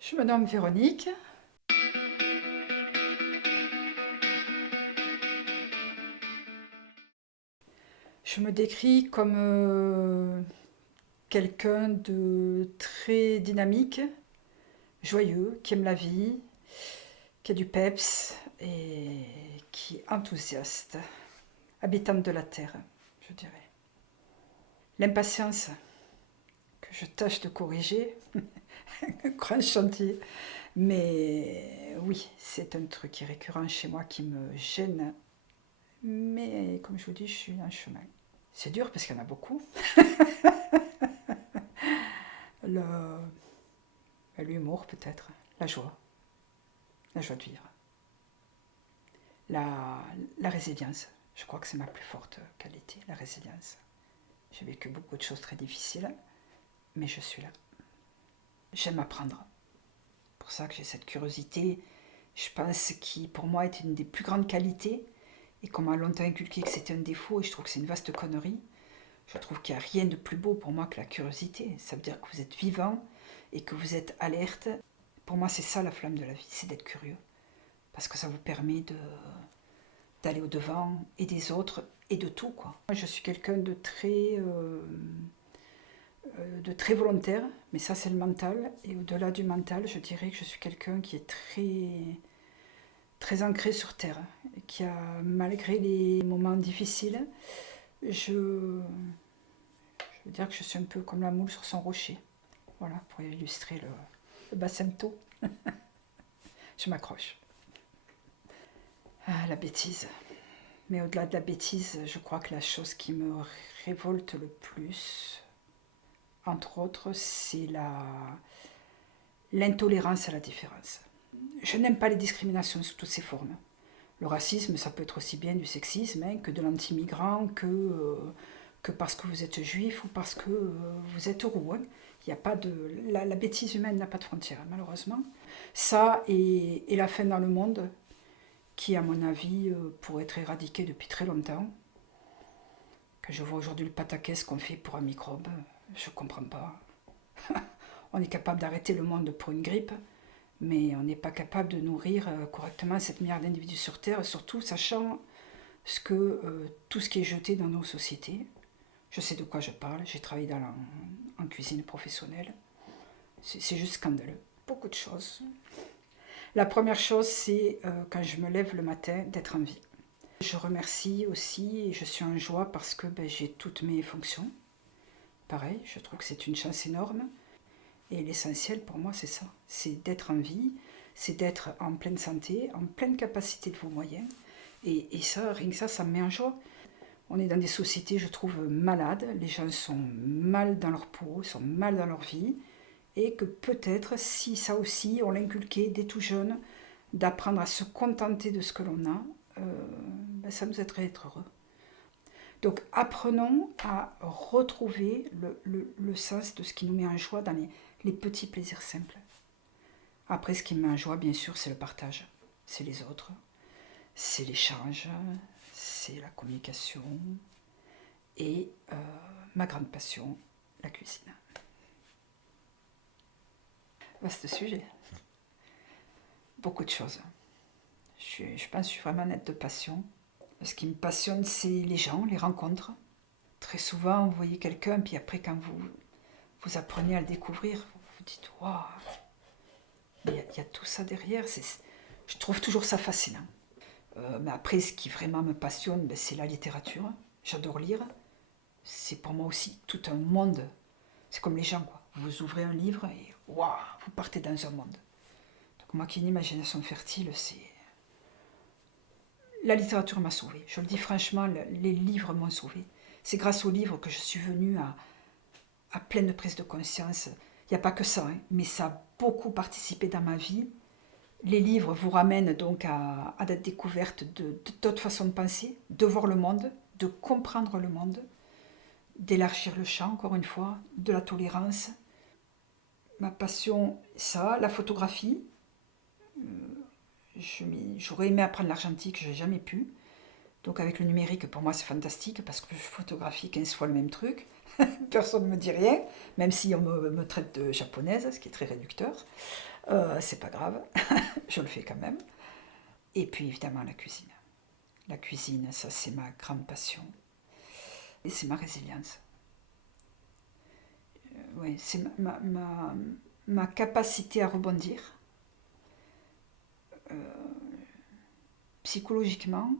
Je me nomme Véronique. Je me décris comme quelqu'un de très dynamique, joyeux, qui aime la vie, qui a du peps et qui est enthousiaste, habitante de la terre, je dirais. L'impatience que je tâche de corriger, un grand chantier, mais oui, c'est un truc qui est récurrent chez moi qui me gêne. Mais comme je vous dis, je suis en chemin. C'est dur parce qu'il y en a beaucoup. Le, L'humour peut-être, la joie de vivre, la, la résilience. Je crois que c'est ma plus forte qualité, la résilience. J'ai vécu beaucoup de choses très difficiles, mais je suis là. J'aime apprendre. C'est pour ça que j'ai cette curiosité, je pense, qui pour moi est une des plus grandes qualités, et qu'on m'a longtemps inculqué que c'était un défaut, et je trouve que c'est une vaste connerie. Je trouve qu'il n'y a rien de plus beau pour moi que la curiosité. Ça veut dire que vous êtes vivant et que vous êtes alerte. Pour moi, c'est ça la flamme de la vie, c'est d'être curieux. Parce que ça vous permet d'aller au-devant et des autres et de tout, quoi. Moi, je suis quelqu'un de très volontaire, mais ça, c'est le mental. Et au-delà du mental, je dirais que je suis quelqu'un qui est très ancré sur Terre, qui a, malgré les moments difficiles, je veux dire que je suis un peu comme la moule sur son rocher. Voilà, pour illustrer le bassin d'eau. Je m'accroche. Ah, la bêtise. Mais au-delà de la bêtise, je crois que la chose qui me révolte le plus, entre autres, c'est l'intolérance à la différence. Je n'aime pas les discriminations sous toutes ses formes. Le racisme, ça peut être aussi bien du sexisme, hein, que de l'anti-migrant, que parce que vous êtes juif ou parce que vous êtes roux. Hein. Il y a pas de, la bêtise humaine n'a pas de frontières, malheureusement. Ça et la faim dans le monde, qui, à mon avis, pourrait être éradiquée depuis très longtemps. Quand je vois aujourd'hui le pataquès qu'on fait pour un microbe, je ne comprends pas. On est capable d'arrêter le monde pour une grippe, mais on n'est pas capable de nourrir correctement 7 milliards d'individus sur Terre, surtout sachant tout ce qui est jeté dans nos sociétés. Je sais de quoi je parle, j'ai travaillé en cuisine professionnelle. C'est juste scandaleux. Beaucoup de choses. La première chose, c'est quand je me lève le matin, d'être en vie. Je remercie aussi et je suis en joie parce que j'ai toutes mes fonctions. Pareil, je trouve que c'est une chance énorme. Et l'essentiel pour moi, c'est ça. C'est d'être en vie, c'est d'être en pleine santé, en pleine capacité de vos moyens. Et ça, rien que ça me met en joie. On est dans des sociétés, je trouve, malades. Les gens sont mal dans leur peau, sont mal dans leur vie. Et que peut-être, si ça aussi, on l'inculquait dès tout jeune, d'apprendre à se contenter de ce que l'on a, ça nous aiderait à être heureux. Donc apprenons à retrouver le sens de ce qui nous met en joie dans les petits plaisirs simples. Après, ce qui me met en joie, bien sûr, c'est le partage. C'est les autres, c'est l'échange, c'est la communication et ma grande passion, la cuisine. Vaste sujet. Beaucoup de choses. Je pense que je suis vraiment nette de passion. Ce qui me passionne, c'est les gens, les rencontres. Très souvent, vous voyez quelqu'un, puis après, quand vous apprenez à le découvrir, vous vous dites « Waouh !» Il y a tout ça derrière. Je trouve toujours ça fascinant. Mais après, ce qui vraiment me passionne, c'est la littérature. J'adore lire. C'est pour moi aussi tout un monde. C'est comme les gens, quoi. Vous ouvrez un livre et waouh, vous partez dans un monde. Donc moi qui ai une imagination fertile, c'est... La littérature m'a sauvée. Je le dis franchement, les livres m'ont sauvée. C'est grâce aux livres que je suis venue à pleine prise de conscience. Il n'y a pas que ça, hein, mais ça a beaucoup participé dans ma vie. Les livres vous ramènent donc à la découverte d'autres façons de penser, de voir le monde, de comprendre le monde, d'élargir le champ, encore une fois, de la tolérance. Ma passion, ça, la photographie. J'aurais aimé apprendre l'argentique, je n'ai jamais pu. Donc avec le numérique, pour moi, c'est fantastique parce que je photographie 15 fois le même truc. Personne ne me dit rien, même si on me traite de japonaise, ce qui est très réducteur. C'est pas grave, je le fais quand même. Et puis évidemment la cuisine. La cuisine, ça c'est ma grande passion. Et c'est ma résilience. Oui, c'est ma capacité à rebondir, psychologiquement,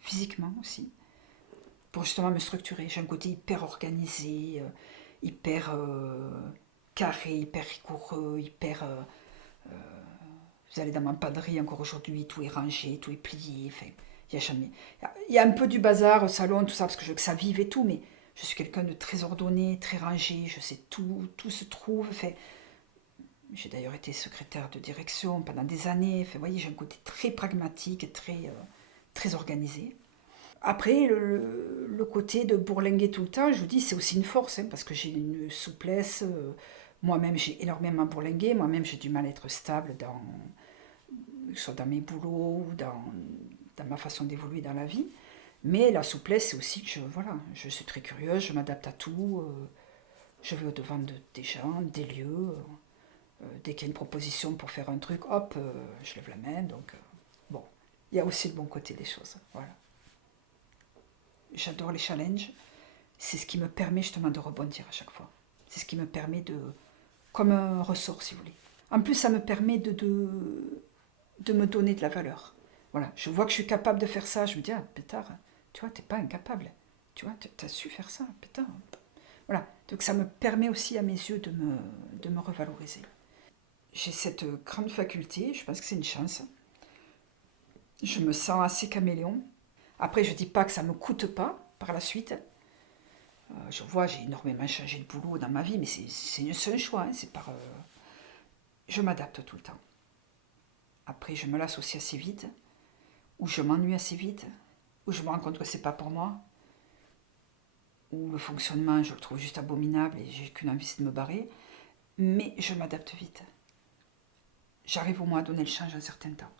physiquement aussi, pour justement me structurer. J'ai un côté hyper organisé, hyper carré, hyper rigoureux, hyper... vous allez dans ma padarie encore aujourd'hui, tout est rangé, tout est plié. Enfin, il y a jamais... Il y a un peu du bazar au salon, tout ça, parce que je veux que ça vive et tout, mais je suis quelqu'un de très ordonné, très rangé, je sais tout, tout se trouve. Enfin, j'ai d'ailleurs été secrétaire de direction pendant des années. Enfin, vous voyez, j'ai un côté très pragmatique, très organisé. Après, le côté de bourlinguer tout le temps, je vous dis, c'est aussi une force, hein, parce que j'ai une souplesse. Moi-même, j'ai énormément bourlingué. Moi-même, j'ai du mal à être stable, soit dans mes boulots ou dans ma façon d'évoluer dans la vie. Mais la souplesse, c'est aussi que voilà, je suis très curieuse, je m'adapte à tout. Je vais au-devant des gens, des lieux. Dès qu'il y a une proposition pour faire un truc, hop, je lève la main. Donc, bon, il y a aussi le bon côté des choses. Voilà. J'adore les challenges. C'est ce qui me permet justement de rebondir à chaque fois. C'est ce qui me permet de... Comme un ressort, si vous voulez. En plus, ça me permet de me donner de la valeur. Voilà, je vois que je suis capable de faire ça. Je me dis, ah, pétard, tu vois, t'es pas incapable. Tu vois, t'as su faire ça, pétard. Voilà, donc ça me permet aussi à mes yeux de me revaloriser. J'ai cette grande faculté, je pense que c'est une chance. Je me sens assez caméléon. Après, je ne dis pas que ça ne me coûte pas par la suite. Je vois, j'ai énormément changé de boulot dans ma vie, mais c'est un choix. Hein, c'est par, je m'adapte tout le temps. Après, je me lasse aussi assez vite, ou je m'ennuie assez vite, ou je me rends compte que c'est pas pour moi, ou le fonctionnement, je le trouve juste abominable et j'ai qu'une envie, c'est de me barrer. Mais je m'adapte vite. J'arrive au moins à donner le change en certain temps.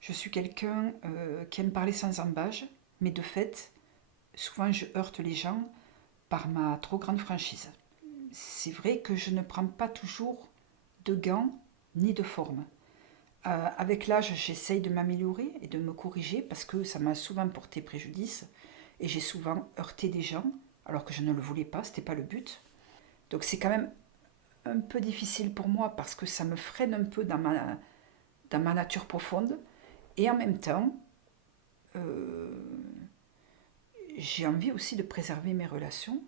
Je suis quelqu'un qui aime parler sans embâge, mais de fait, souvent je heurte les gens par ma trop grande franchise. C'est vrai que je ne prends pas toujours de gants ni de forme. Avec l'âge, j'essaye de m'améliorer et de me corriger parce que ça m'a souvent porté préjudice et j'ai souvent heurté des gens alors que je ne le voulais pas, c'était pas le but. Donc c'est quand même un peu difficile pour moi parce que ça me freine un peu dans ma nature profonde et en même temps, euh, j'ai envie aussi de préserver mes relations.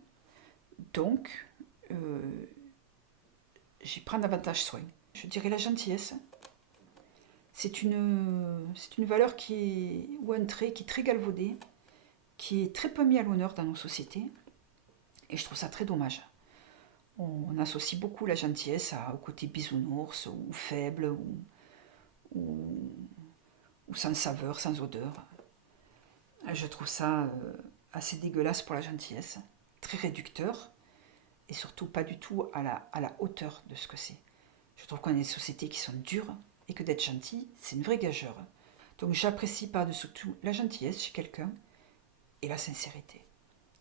Donc, euh, j'y prends davantage soin. Je dirais la gentillesse. C'est une valeur ou un trait qui est très galvaudé, qui est très peu mis à l'honneur dans nos sociétés. Et je trouve ça très dommage. On associe beaucoup la gentillesse au côté bisounours, ou faible, ou, ou sans saveur, sans odeur. Je trouve ça assez dégueulasse pour la gentillesse, très réducteur, et surtout pas du tout à la hauteur de ce que c'est. Je trouve qu'on a des sociétés qui sont dures, et que d'être gentil, c'est une vraie gageure. Donc j'apprécie par-dessus tout la gentillesse chez quelqu'un et la sincérité.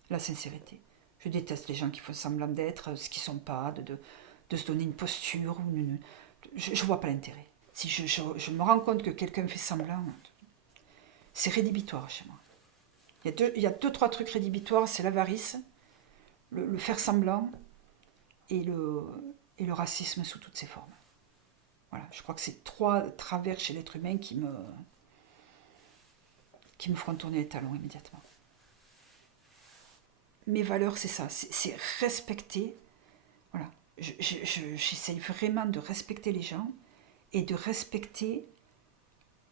La sincérité. Je déteste les gens qui font semblant d'être ce qu'ils ne sont pas, de se donner une posture. Je ne vois pas l'intérêt. Si je me rends compte que quelqu'un fait semblant, c'est rédhibitoire chez moi. Il y a deux, trois trucs rédhibitoires, c'est l'avarice, le faire semblant et le racisme sous toutes ses formes. Voilà, je crois que c'est trois travers chez l'être humain qui me feront tourner les talons immédiatement. Mes valeurs, c'est ça, c'est respecter. Voilà, j'essaye vraiment de respecter les gens et de respecter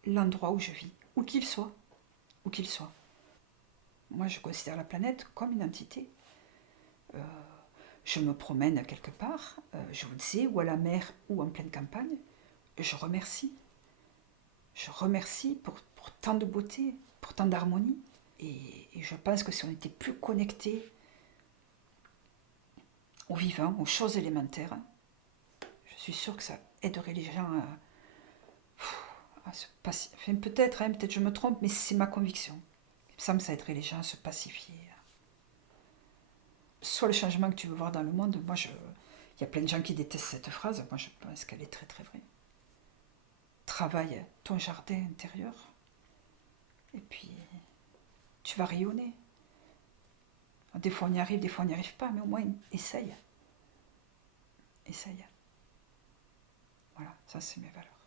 l'endroit où je vis, où qu'il soit, où qu'il soit. Moi, je considère la planète comme une entité. Euh, je me promène quelque part, je vous disais, ou à la mer ou en pleine campagne, et je remercie. Je remercie pour tant de beauté, pour tant d'harmonie. Et je pense que si on était plus connecté au vivant, aux choses élémentaires, je suis sûre que ça aiderait les gens à se pacifier. Enfin, peut-être, hein, peut-être je me trompe, mais c'est ma conviction. Il me semble que ça aiderait les gens à se pacifier. Soit le changement que tu veux voir dans le monde, il Il y a plein de gens qui détestent cette phrase, moi je pense qu'elle est très très vraie. Travaille ton jardin intérieur, et puis tu vas rayonner. Des fois on y arrive, des fois on n'y arrive pas, mais au moins essaye. Essaye. Voilà, ça c'est mes valeurs.